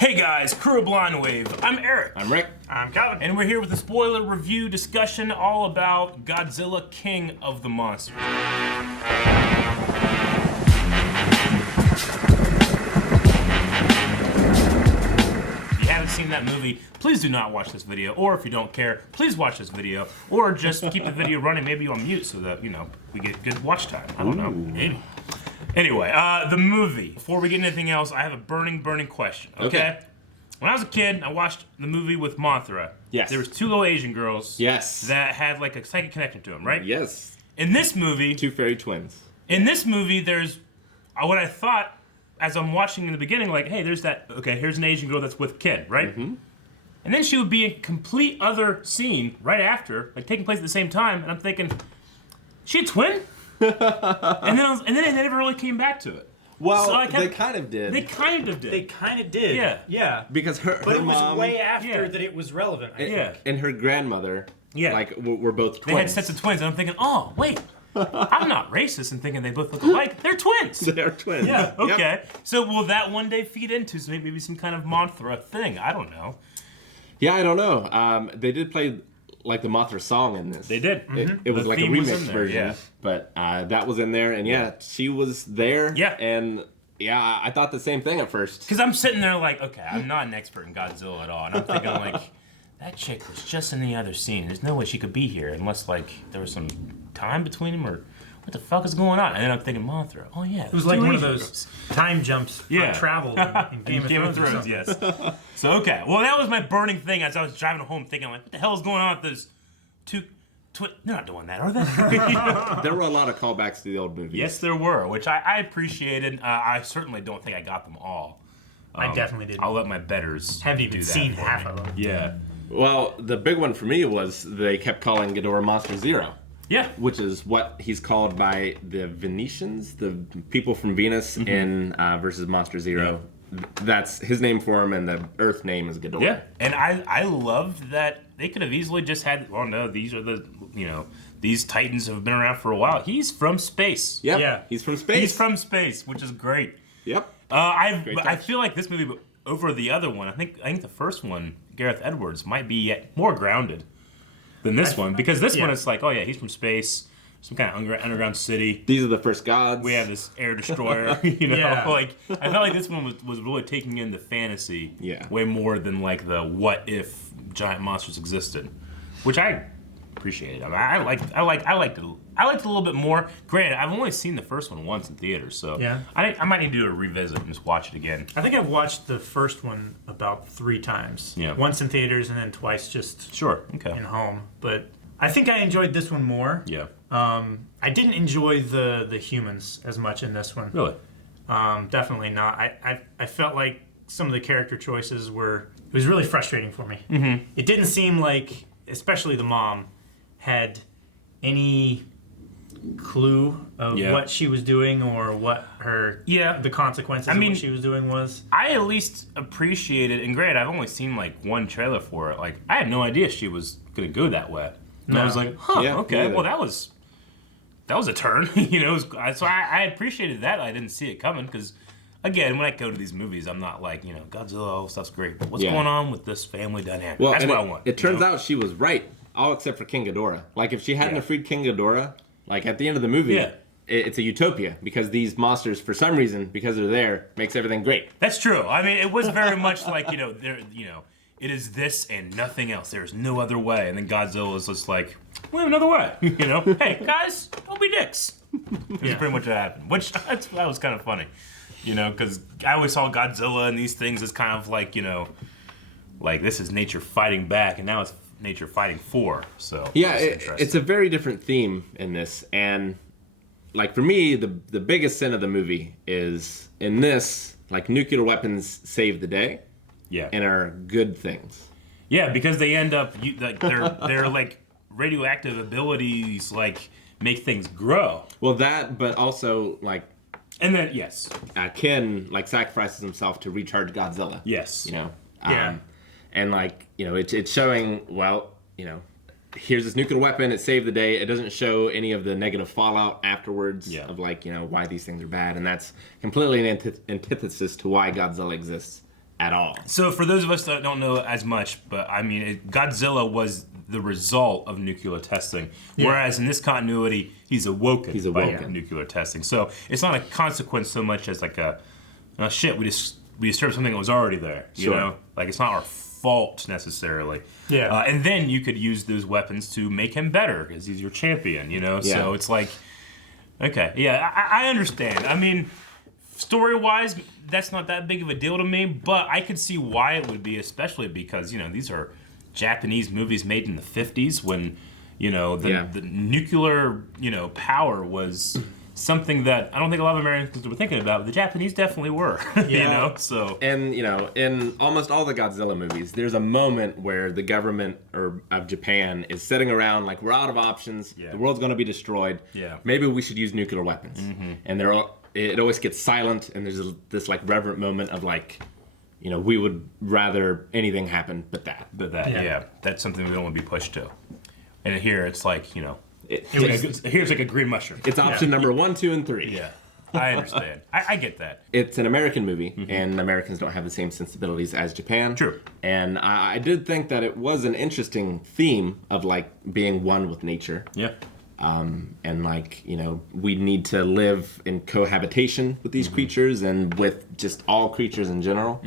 Hey guys, Kuro Blindwave. I'm Eric. I'm Rick. I'm Calvin. And we're here with a spoiler review discussion all about Godzilla, King of the Monsters. If you haven't seen that movie, please do not watch this video. Or if you don't care, please watch this video. Or just keep the video running, maybe on mute so that, you know, we get good watch time. I don't know, maybe. Anyway, the movie. Before we get into anything else, I have a burning question, okay? When I was a kid, I watched the movie with Mothra. Yes. There was two little Asian girls. Yes. That had like a psychic connection to them, right? Yes. In this movie... Two fairy twins. In this movie, there's... what I thought, as I'm watching in the beginning, like, hey, there's that... Okay, here's an Asian girl that's with kid, right? Mm-hmm. And then she would be in a complete other scene right after, like taking place at the same time, and I'm thinking, she a twin? and then they never really came back to it. Well, so they kind of did. They kind of did. They kind of did. Yeah. Yeah. Because her But it was mom, way after that it was relevant, I think. and her grandmother, like, were both twins. They had sets of twins, and I'm thinking, oh, wait. I'm not racist and thinking they both look alike. They're twins. They're twins. Yeah, okay. Yep. So will that one day feed into maybe some kind of Mothra thing? I don't know. Yeah, I don't know. They did play like the Mothra song in this. They did. It was like a theme was remix in there, version, yeah. but that was in there, and yeah, she was there. Yeah. And yeah, I thought the same thing at first. Because I'm sitting there like, okay, I'm not an expert in Godzilla at all, and I'm thinking like, that chick was just in the other scene. There's no way she could be here unless like there was some time between them or what the fuck is going on? And then I'm thinking Mothra. Oh yeah, It was like one of those time jumps for travel in Game of Thrones. Yes. So okay, well that was my burning thing as I was driving home, thinking like, what the hell is going on with those two? They're not doing that, are they? There were a lot of callbacks to the old movies. Yes, there were, which I appreciated. I certainly don't think I got them all. I definitely didn't. I'll let my betters. Haven't even do that seen for half me. of them. Yeah. Well, the big one for me was they kept calling Ghidorah Monster Zero. Yeah. Which is what he's called by the Venetians, the people from Venus in versus Monster Zero. Yeah. That's his name for him, and the Earth name is Ghidorah. Yeah, and I loved that they could have easily just had, well, no, these are the, you know, these Titans have been around for a while. He's from space. Yep. Yeah. He's from space. He's from space, which is great. Yep. I feel like this movie over the other one, I think the first one, Gareth Edwards, might be yet more grounded than this one, because this one it's like, oh yeah, he's from space, some kind of underground city. These are the first gods. We have this air destroyer, you know. Like I felt like this one was really taking in the fantasy, way more than like the what if giant monsters existed, which I appreciated. I mean, I liked it a little bit more. Granted, I've only seen the first one once in theaters, so I might need to do a revisit and just watch it again. I think I've watched the first one about 3 times. Yeah. Once in theaters and then twice just in home. But I think I enjoyed this one more. Yeah. I didn't enjoy the humans as much in this one. Really? Definitely not. I felt like some of the character choices it was really frustrating for me. Mm-hmm. It didn't seem like, especially the mom, had any clue of what she was doing or what the consequences of what she was doing was. I at least appreciated, and granted, I've only seen like one trailer for it. Like, I had no idea she was gonna go that way. And I was like, okay, well that was a turn, you know. So I appreciated that. I didn't see it coming because, again, when I go to these movies, I'm not like, you know, Godzilla, all this stuff's great, but what's going on with this family dynamic? Well, that's what I want. It turns out she was right, all except for King Ghidorah. Like, if she hadn't freed King Ghidorah, like at the end of the movie, it's a utopia because these monsters, for some reason, because they're there, makes everything great. That's true. I mean, it was very much like, you know, it is this and nothing else. There's no other way. And then Godzilla is just like, we have another way. You know, hey guys, don't be dicks. That's pretty much what happened. Which that was kind of funny, you know, because I always saw Godzilla and these things as kind of like, you know, like this is nature fighting back, and now it's nature fighting for. So yeah, it's a very different theme in this, and like for me, the biggest sin of the movie is in this, like nuclear weapons save the day. Yeah, and are good things. Yeah, because they end up like their like radioactive abilities like make things grow. Well, that, but also like, and then Ken like sacrifices himself to recharge Godzilla. Yes, you know. And like, you know, it's showing, well, you know, here's this nuclear weapon, it saved the day. It doesn't show any of the negative fallout afterwards of like, you know, why these things are bad, and that's completely an antithesis to why Godzilla exists. at all. So for those of us that don't know as much, but I mean, Godzilla was the result of nuclear testing, whereas in this continuity, he's awoken by nuclear testing. So it's not a consequence so much as like we disturbed something that was already there. You know, like it's not our fault necessarily. Yeah. And then you could use those weapons to make him better because he's your champion. You know, so it's like, okay, I understand. I mean, story-wise, that's not that big of a deal to me, but I could see why it would be, especially because, you know, these are Japanese movies made in the 50s when, you know, the nuclear, you know, power was something that I don't think a lot of Americans were thinking about. The Japanese definitely were, you know, so. And, you know, in almost all the Godzilla movies, there's a moment where the government of Japan is sitting around like, we're out of options, the world's going to be destroyed, maybe we should use nuclear weapons. And it always gets silent, and there's this like reverent moment of like, you know, we would rather anything happen but that. That's something we don't want to be pushed to. And here it's like, you know, here's like a green mushroom. It's option number 1, 2, and 3. Yeah, I understand. I get that. It's an American movie, and Americans don't have the same sensibilities as Japan. True. And I did think that it was an interesting theme of like being one with nature. Yeah. And like, you know, we need to live in cohabitation with these creatures and with just all creatures in general.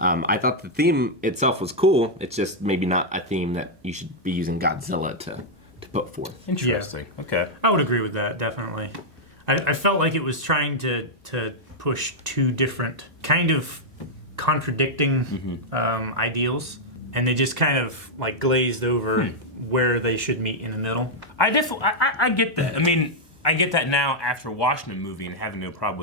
I thought the theme itself was cool. It's just maybe not a theme that you should be using Godzilla to put forth. Interesting. Yeah. Okay. I would agree with that, definitely. I felt like it was trying to push two different kind of contradicting ideals, and they just kind of like glazed over where they should meet in the middle. I get that. I mean, I get that now after watching the movie and having no problem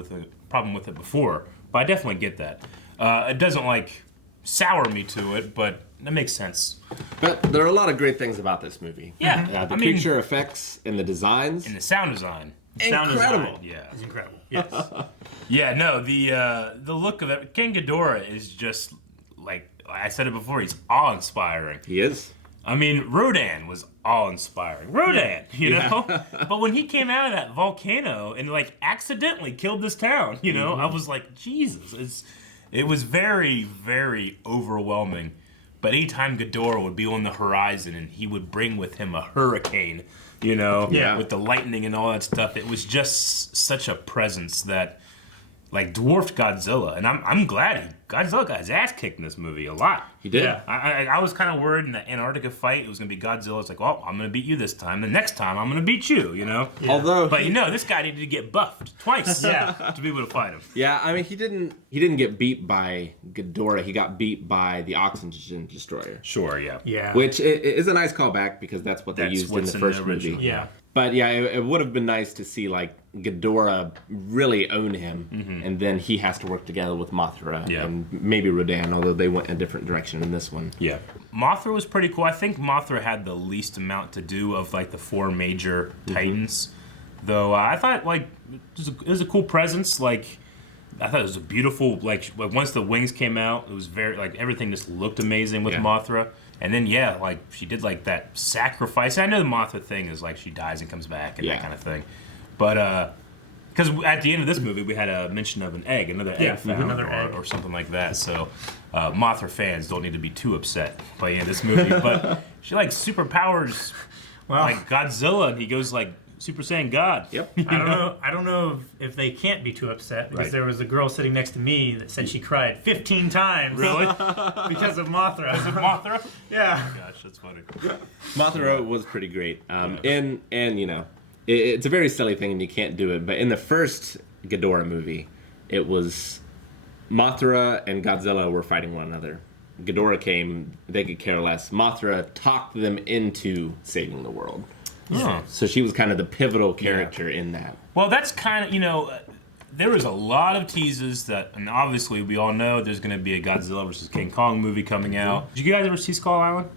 with it before. But I definitely get that. It doesn't like sour me to it, but that makes sense. But there are a lot of great things about this movie. Yeah, the creature effects and the designs and the sound design. Incredible. Yeah, it's incredible. Yes. Yeah. No, the look of it. King Ghidorah is just like I said it before. He's awe-inspiring. He is. I mean, Rodan was awe-inspiring. Rodan, you know? But when he came out of that volcano and, like, accidentally killed this town, you know, I was like, Jesus. It was very, very overwhelming. But anytime Ghidorah would be on the horizon and he would bring with him a hurricane, you know, with the lightning and all that stuff, it was just such a presence that, like, dwarfed Godzilla. And I'm glad Godzilla got his ass kicked in this movie a lot. He did. Yeah. I was kind of worried in the Antarctica fight it was going to be Godzilla. It's like, well, I'm going to beat you this time. The next time, I'm going to beat you, you know? Yeah. Although... But, you know, this guy needed to get buffed twice to be able to fight him. Yeah, I mean, he didn't get beat by Ghidorah. He got beat by the Oxygen Destroyer. Sure, yeah. Yeah. Which is a nice callback because that's what they used in the first movie. Yeah. But, yeah, it would have been nice to see, like, Ghidorah really own him, and then he has to work together with Mothra and maybe Rodan, although they went a different direction in this one. Yeah. Mothra was pretty cool. I think Mothra had the least amount to do of, like, the 4 major Titans. Though I thought, like, it was a cool presence. Like, I thought it was a beautiful, like, once the wings came out, it was very, like, everything just looked amazing with Mothra. And then, like, she did, like, that sacrifice. I know the Mothra thing is, like, she dies and comes back and that kind of thing. But, because at the end of this movie, we had a mention of an egg, another egg found or something like that. So, Mothra fans don't need to be too upset by the end of this movie. But she, like, superpowers, like, Godzilla, and he goes, like, Super Saiyan God. Yep. I don't know if they can't be too upset because there was a girl sitting next to me that said she cried 15 times. Really? Because of Mothra. Is it Mothra? Yeah. Oh, gosh, that's funny. Mothra was pretty great. And you know, it's a very silly thing and you can't do it. But in the first Ghidorah movie, it was Mothra and Godzilla were fighting one another. Ghidorah came, they could care less. Mothra talked them into saving the world. So she was kind of the pivotal character in that. Well, that's kind of, you know, there was a lot of teases that, and obviously we all know there's going to be a Godzilla vs. King Kong movie coming out. Did you guys ever see Skull Island?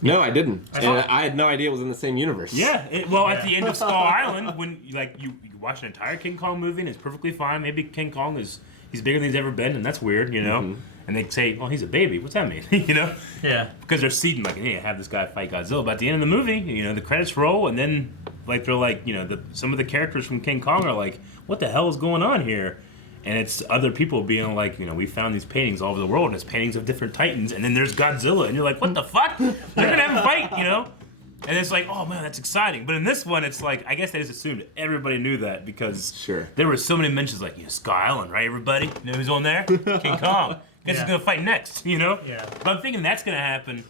No, I didn't. I had no idea it was in the same universe. Yeah. At the end of Skull Island, when you watch an entire King Kong movie and it's perfectly fine. Maybe King Kong he's bigger than he's ever been, and that's weird, you know? And they say, well, he's a baby. What's that mean? You know? Yeah. Because they're seeding, like, hey, have this guy fight Godzilla. But at the end of the movie, you know, the credits roll, and then, like, they're like, you know, some of the characters from King Kong are like, what the hell is going on here? And it's other people being like, we found these paintings all over the world, and it's paintings of different titans, and then there's Godzilla, and you're like, what the fuck? They're gonna have a fight, And it's like, oh man, that's exciting. But in this one, it's like, I guess they just assumed everybody knew that because there were so many mentions like, Sky Island, right, everybody? You know who's on there? King Kong. Guess who's gonna fight next, Yeah. But I'm thinking that's gonna happen,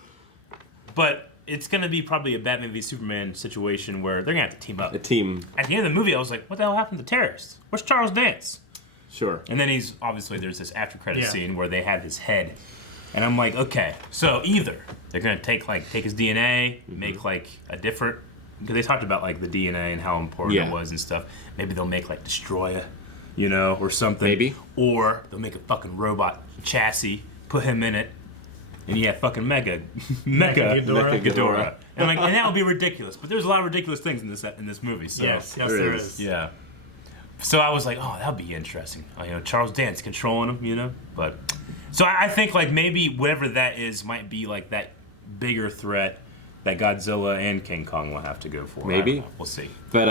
but it's gonna be probably a Batman v Superman situation where they're gonna have to team up. A team. At the end of the movie, I was like, what the hell happened to terrorists? Where's Charles Dance? Sure. And then there's this after credit scene where they have his head. And I'm like, okay, so either they're gonna take his DNA, make a different, because they talked about the DNA and how important it was and stuff. Maybe they'll make Destroyer, or something. Maybe. Or they'll make a fucking robot chassis, put him in it, and fucking Mecha Ghidorah. And that would be ridiculous. But there's a lot of ridiculous things in this movie. So. Yes, there is. Yeah. So I was like, oh, that'd be interesting. Charles Dance controlling him, But so I think maybe whatever that is might be that bigger threat that Godzilla and King Kong will have to go for. Maybe. We'll see. But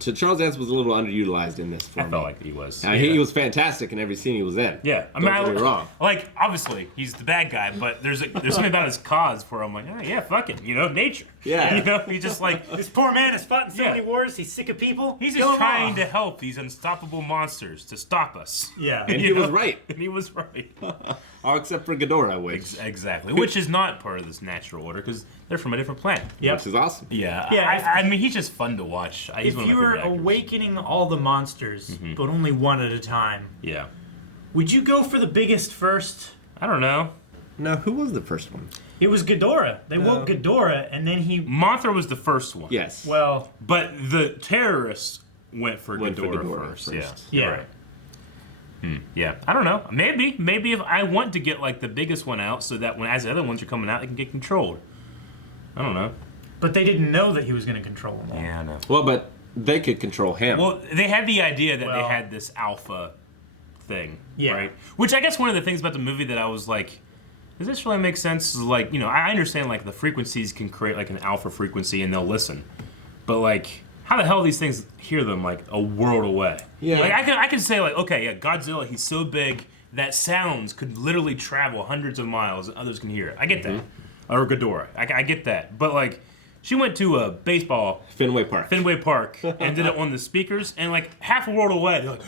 so Charles Dance was a little underutilized in this for me. I felt like he was. He was fantastic in every scene he was in. Yeah, Don't get me wrong. Obviously he's the bad guy, but there's something about his cause where I'm like, oh, yeah, fuck it, nature. Yeah. He's just this poor man has fought in so many wars. He's sick of people. He's just trying to help these unstoppable monsters to stop us. Yeah, and he was right. And he was right. All except for Ghidorah, which exactly, which is not part of this natural order because they're from a different planet. Which is awesome. Yeah, yeah. I mean, he's just fun to watch. If you were awakening all the monsters, but only one at a time, would you go for the biggest first? I don't know. No, who was the first one? It was Ghidorah. They woke Ghidorah, and then Mothra was the first one. Yes. Well, but the terrorists went for Ghidorah first. Yeah. Right. Yeah, I don't know. Maybe if I want to get the biggest one out, so that as the other ones are coming out, they can get controlled. I don't know. But they didn't know that he was going to control them all. Yeah, I know. Well, but they could control him. Well, they had the idea that they had this alpha thing, right? Which I guess one of the things about the movie that I was like, does this really make sense? Is I understand the frequencies can create an alpha frequency and they'll listen, but how the hell these things hear them a world away? Yeah. I can say okay, Godzilla, he's so big that sounds could literally travel hundreds of miles and others can hear it. I get that. Or Ghidorah. I get that. But she went to a baseball Fenway Park and did it on the speakers and half a world away. They're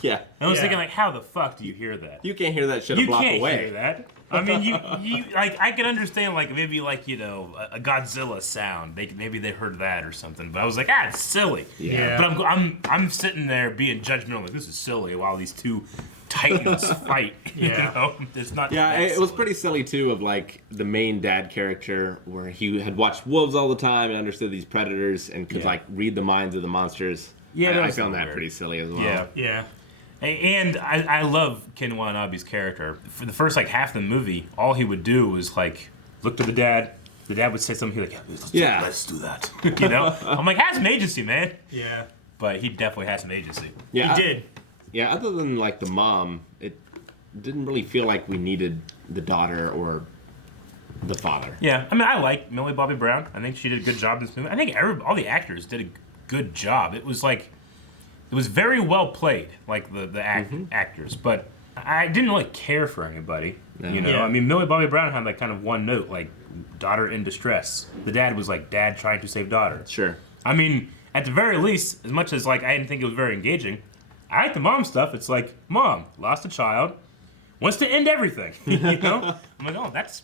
yeah. And I was thinking how the fuck do you hear that? You can't hear that shit a block away. You can't hear that. I mean, you I can understand maybe a Godzilla sound. Maybe they heard that or something. But I was like, it's silly. Yeah. But I'm sitting there being judgmental. This is silly while these two titans fight. It's not. Yeah, it was pretty silly too. Of the main dad character where he had watched wolves all the time and understood these predators and could read the minds of the monsters. Yeah, I found that pretty silly as well. Yeah. Yeah. And I love Ken Watanabe's character. For the first half of the movie, all he would do was look to the dad. The dad would say something. He'd let's do that. I'm like, have some agency, man. Yeah. But he definitely had some agency. Yeah, he did. Yeah, other than the mom, it didn't really feel like we needed the daughter or the father. Yeah, I mean, I like Millie Bobby Brown. I think she did a good job in this movie. I think all the actors did a good job. It was it was very well played, the actors, but I didn't really care for anybody. No. I mean, Millie Bobby Brown had kind of one note, daughter in distress. The dad was dad trying to save daughter. Sure. I mean, at the very least, as much as I didn't think it was very engaging, I like the mom stuff. It's mom lost a child, wants to end everything. I'm like, oh, that's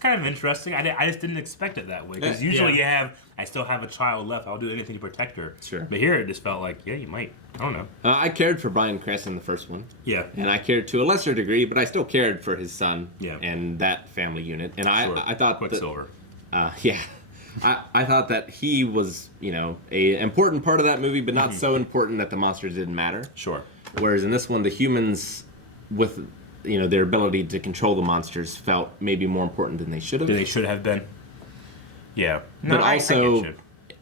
kind of interesting. I just didn't expect it that way because usually I still have a child left. I'll do anything to protect her. Sure. But here it just felt you might. I don't know. I cared for Bryan Cranston the first one. Yeah. And I cared to a lesser degree, but I still cared for his son. Yeah. And that family unit. And I thought Quicksilver. I thought that he was, a important part of that movie, but not so important that the monsters didn't matter. Sure. Whereas in this one, the humans, with their ability to control the monsters, felt maybe more important than they should have. Than they should have been. Yeah. No, but also,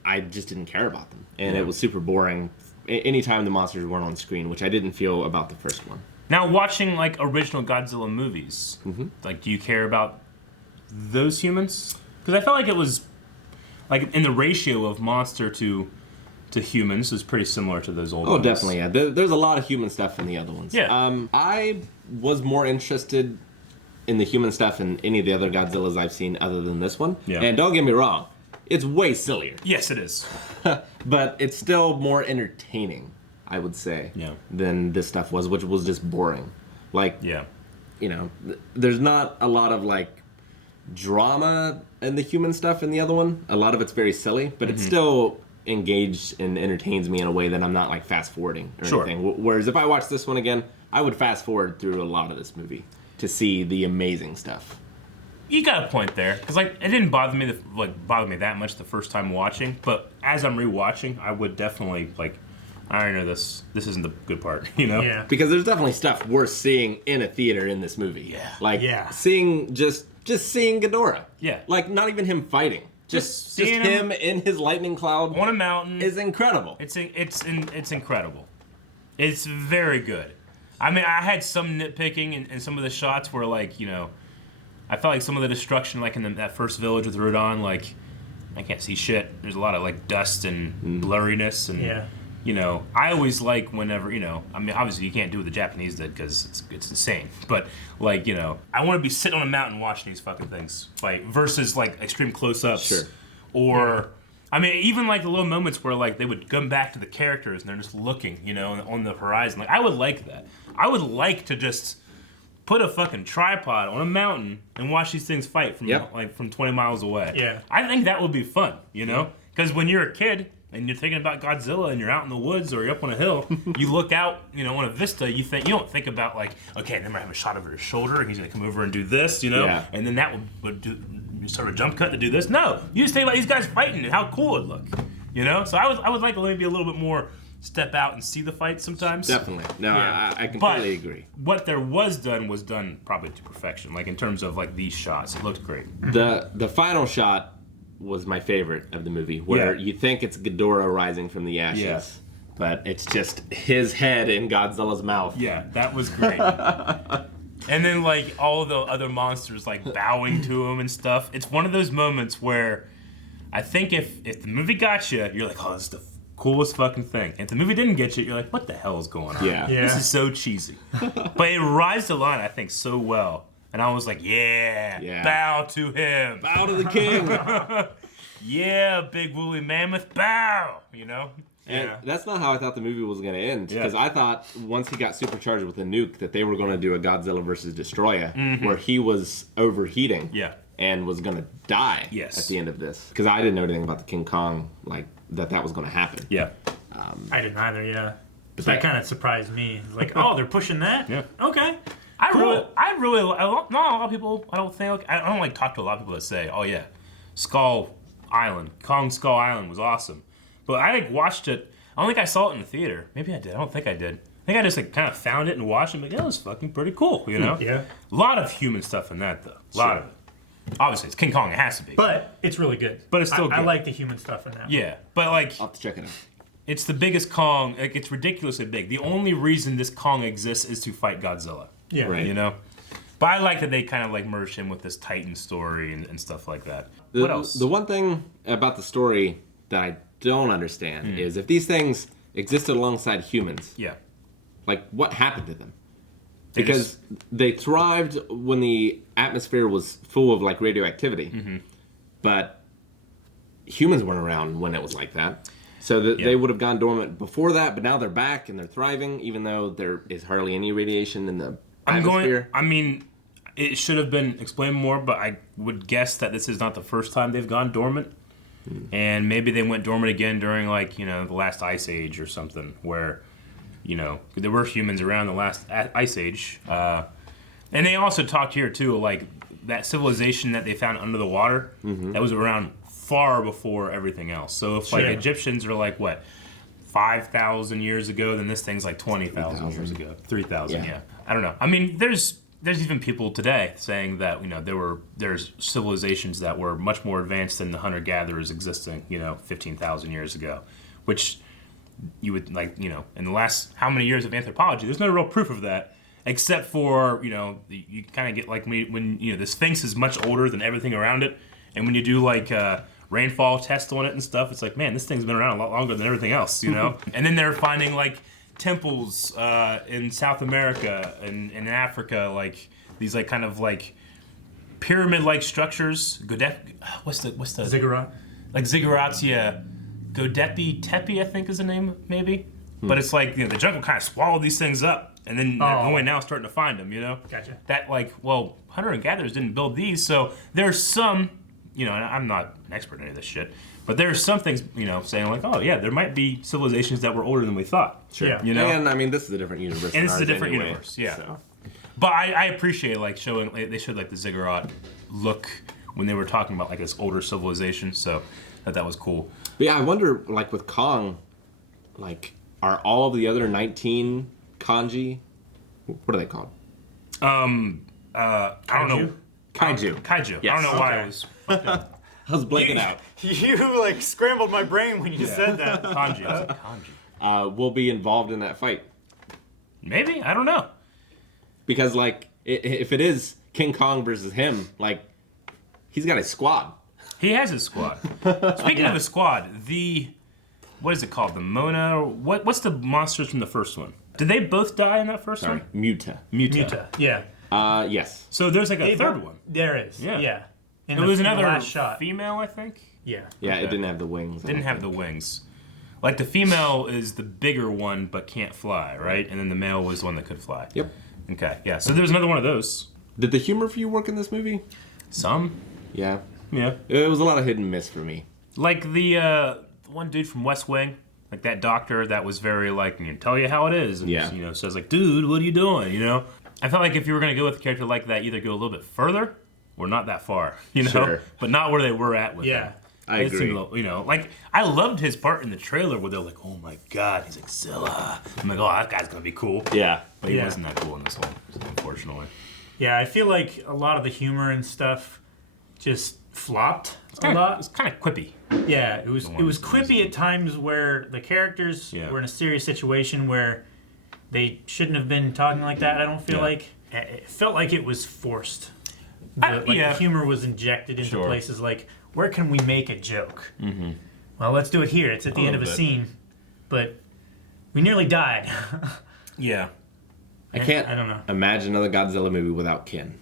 I just didn't care about them, and it was super boring. Anytime the monsters weren't on screen, which I didn't feel about the first one. Now, watching original Godzilla movies, do you care about those humans? Because I felt it was in the ratio of monster to to humans is pretty similar to those old Oh, ones. definitely, yeah. There's a lot of human stuff in the other ones. Yeah. I was more interested in the human stuff in any of the other Godzillas I've seen other than this one. Yeah. And don't get me wrong, it's way sillier. Yes, it is. But it's still more entertaining, I would say, than this stuff was, which was just boring. Like, you know, there's not a lot of, like, drama in the human stuff in the other one. A lot of it's very silly, but it's still engaged and entertains me in a way that I'm not, like, fast-forwarding or anything. Whereas if I watch this one again, I would fast-forward through a lot of this movie to see the amazing stuff. You got a point there, because like it didn't bother me that much the first time watching, but as I'm rewatching, I would definitely like, I already know this isn't the good part, you know? Yeah. Because there's definitely stuff worth seeing in a theater in this movie. Yeah. Like seeing just seeing Ghidorah. Yeah. Like not even him fighting. Just seeing him in his lightning cloud on a mountain is incredible. It's incredible. It's very good. I mean, I had some nitpicking in some of the shots where, like, you know, I felt like some of the destruction, like in that first village with Rodon, like, I can't see shit. There's a lot of, like, dust and blurriness. And, you know, I always like whenever, you know, I mean, obviously you can't do what the Japanese did because it's insane. But, like, you know, I want to be sitting on a mountain watching these fucking things fight versus, like, extreme close-ups. Sure. Or... I mean, even like the little moments where like they would come back to the characters and they're just looking, you know, on the horizon. Like I would like that. I would like to just put a fucking tripod on a mountain and watch these things fight from like from 20 miles away. Yeah. I think that would be fun, you know, because when you're a kid and you're thinking about Godzilla and you're out in the woods or you're up on a hill, you look out, you know, on a vista. You don't think about like, okay, then I have a shot over his shoulder and he's gonna come over and do this, you know, and then that would do. You start a jump cut to do this. No, you just think about these guys fighting and how cool it look, you know. So I would like to maybe a little bit more step out and see the fight sometimes. Definitely, no, I completely agree. What there was done probably to perfection. Like in terms of like these shots, it looked great. The final shot was my favorite of the movie, where you think it's Ghidorah rising from the ashes, but it's just his head in Godzilla's mouth. Yeah, that was great. And then, like, all the other monsters, like, bowing to him and stuff. It's one of those moments where I think if the movie got you, you're like, oh, this is the coolest fucking thing. And if the movie didn't get you, you're like, what the hell is going on? Yeah. This is so cheesy. But it rides the line, I think, so well. And I was like, bow to him. Bow to the king. Yeah, big woolly mammoth, bow, you know? And that's not how I thought the movie was going to end. Because I thought once he got supercharged with the nuke that they were going to do a Godzilla versus Destroya where he was overheating and was going to die at the end of this. Because I didn't know anything about the King Kong, like that was going to happen. Yeah. I didn't either, But that kind of surprised me. Like, oh, they're pushing that? Yeah. Okay. I don't a lot of people, I don't think, I don't like talk to a lot of people that say, oh yeah, Kong Skull Island was awesome. But I like watched it. I don't think I saw it in the theater. Maybe I did. I don't think I did. I think I just like kind of found it and watched it. And like, that was fucking pretty cool, you know? Yeah. A lot of human stuff in that though. A lot of it. Obviously, it's King Kong. It has to be. But it's really good. But it's still good. I like the human stuff in that. Yeah, but like I'll have to check it out. It's the biggest Kong. Like it's ridiculously big. The only reason this Kong exists is to fight Godzilla. Yeah. Right. You know. But I like that they kind of like merged him with this Titan story and stuff like that. What else? The one thing about the story that I don't understand is if these things existed alongside humans, like what happened to them? Because they thrived when the atmosphere was full of like radioactivity, but humans weren't around when it was like that. So they would have gone dormant before that, but now they're back and they're thriving, even though there is hardly any radiation in the atmosphere. I mean, it should have been explained more, but I would guess that this is not the first time they've gone dormant. And maybe they went dormant again during, like, you know, the last ice age or something, where, you know, there were humans around the last ice age. And they also talked here, too, like, that civilization that they found under the water, that was around far before everything else. So if, like, Egyptians are, like, what, 5,000 years ago, then this thing's, like, 20,000 years ago. 3,000, I don't know. I mean, there's even people today saying that, you know, there's civilizations that were much more advanced than the hunter-gatherers existing, you know, 15,000 years ago, which you would, like, you know, in the last how many years of anthropology, there's no real proof of that, except for, you know, you kind of get, like, when, you know, the Sphinx is much older than everything around it, and when you do, like, rainfall test on it and stuff. It's like, man, this thing's been around a lot longer than everything else, you know? And then they're finding like temples in South America and in Africa, like these like kind of like pyramid-like structures. What's the Ziggurat? Like ziggurats, yeah. Godepi Tepe, I think is the name, maybe. But it's like, you know, the jungle kind of swallowed these things up, and then they're only now starting to find them, you know? Gotcha. That, like, well, hunter and gatherers didn't build these, so there's some, you know, and I'm not an expert in any of this shit, but there's some things, you know, saying like, oh yeah, there might be civilizations that were older than we thought. Sure. Yeah. You know? And I mean, this is a different universe. And this is a different anyway, universe, yeah. So. But I appreciate like showing, like, they showed like the ziggurat look when they were talking about like this older civilization, so that was cool. But yeah, I wonder, like with Kong, like, are all of the other 19 kanji, what are they called? I don't know. Kaiju. Yes. I don't know why I was. I was blanking out. You like scrambled my brain when you said that. Kanji. I was like, kanji. Will be involved in that fight. Maybe, I don't know. Because, like, if it is King Kong versus him, like, he's got a squad. He has his squad. Speaking of the squad, what is it called? The Mona? What's the monsters from the first one? Did they both die in that first one? Muta. Yeah. Yes. So there's like a third one. There is. Yeah. It was another last shot. female, I think. Yeah. Yeah, Okay. it didn't have the wings. Didn't have the wings. Like the female is the bigger one but can't fly, right? And then the male was the one that could fly. Yep. Okay, yeah. So there's another one of those. Did the humor for you work in this movie? Some. Yeah. Yeah. It was a lot of hit and miss for me. Like the one dude from West Wing, like that doctor that was very like, tell you how it is. And you know, says like, dude, what are you doing? You know? I felt like if you were going to go with a character like that, either go a little bit further or not that far, you know? Sure. But not where they were at with him. I agree. You know, like, I loved his part in the trailer where they're like, oh my god, he's like Zilla. I'm like, oh, that guy's going to be cool. Yeah. But he wasn't that cool in this one, unfortunately. Yeah, I feel like a lot of the humor and stuff just flopped a lot. It's kind of quippy. Yeah, it was quippy at times where the characters were in a serious situation where they shouldn't have been talking like that. I don't feel like it felt like it was forced. The humor was injected into places like, where can we make a joke? Mm-hmm. Well, let's do it here. It's at the end of a scene, but we nearly died. Yeah. I can't imagine another Godzilla movie without Ken.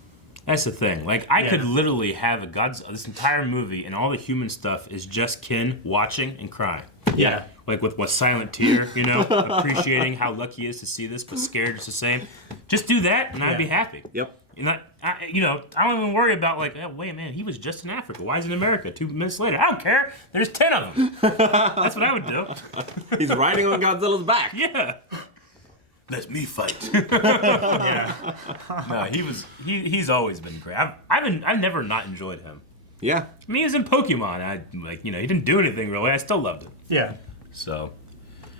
That's the thing. Like, I could literally have this entire movie and all the human stuff is just Ken watching and crying. Yeah. Like with silent tear, you know, appreciating how lucky he is to see this, but scared just the same. Just do that, and I'd be happy. Yep. And I don't even worry about like, oh, wait, man, he was just in Africa. Why is he in America? 2 minutes later, I don't care. There's 10 of them. That's what I would do. He's riding on Godzilla's back. Yeah. Let me fight. No, he's always been great. I've never not enjoyed him. Yeah. I mean, he was in Pokemon. He didn't do anything really. I still loved it. Yeah. So.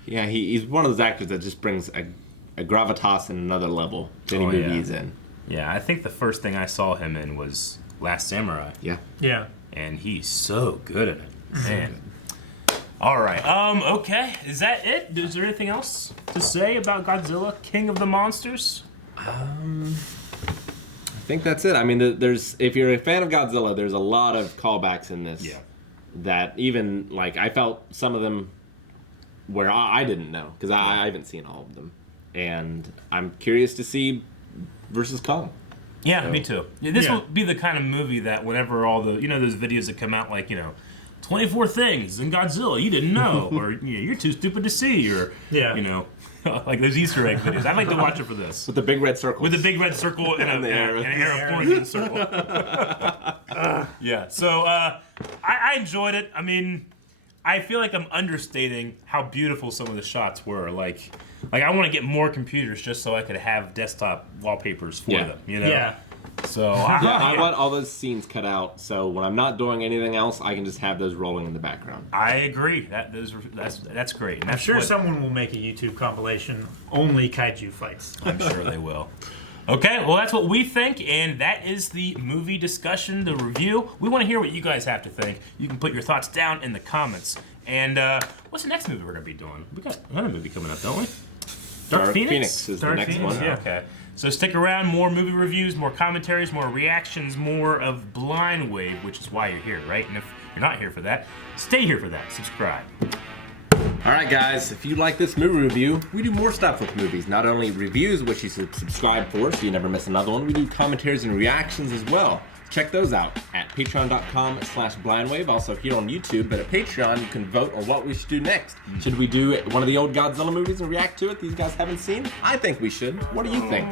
Yeah, he's one of those actors that just brings a gravitas in another level to any movie he's in. Yeah, I think the first thing I saw him in was Last Samurai. Yeah. Yeah. And he's so good at it. Man. All right. Okay. Is that it? Is there anything else to say about Godzilla, King of the Monsters? I think that's it. I mean, if you're a fan of Godzilla, there's a lot of callbacks in this. Yeah. That even, like, I felt some of them where I didn't know, because I haven't seen all of them. And I'm curious to see versus Kong. Yeah, me too. Yeah, this will be the kind of movie that whenever all the, those videos that come out like, 24 things in Godzilla you didn't know, or you're too stupid to see, or like those Easter egg videos. I'd like to watch it for this. With the big red circle. With the big red circle and an arrow pointing in a circle. Yeah. So I enjoyed it. I mean, I feel like I'm understating how beautiful some of the shots were. Like I want to get more computers just so I could have desktop wallpapers for them. Yeah. So I want all those scenes cut out, so when I'm not doing anything else, I can just have those rolling in the background. I agree. That's great. And I'm sure someone will make a YouTube compilation only kaiju fights. I'm sure they will. Okay, well that's what we think, and that is the movie discussion, the review. We want to hear what you guys have to think. You can put your thoughts down in the comments. And what's the next movie we're going to be doing? We got another movie coming up, don't we? Dark Phoenix is the next one. Yeah. Okay. So stick around, more movie reviews, more commentaries, more reactions, more of Blind Wave, which is why you're here, right? And if you're not here for that, stay here for that. Subscribe. Alright guys, if you like this movie review, we do more stuff with movies. Not only reviews, which you should subscribe for so you never miss another one, we do commentaries and reactions as well. Check those out at patreon.com/blindwave, also here on YouTube, but at Patreon you can vote on what we should do next. Should we do one of the old Godzilla movies and react to it these guys haven't seen? I think we should. What do you think?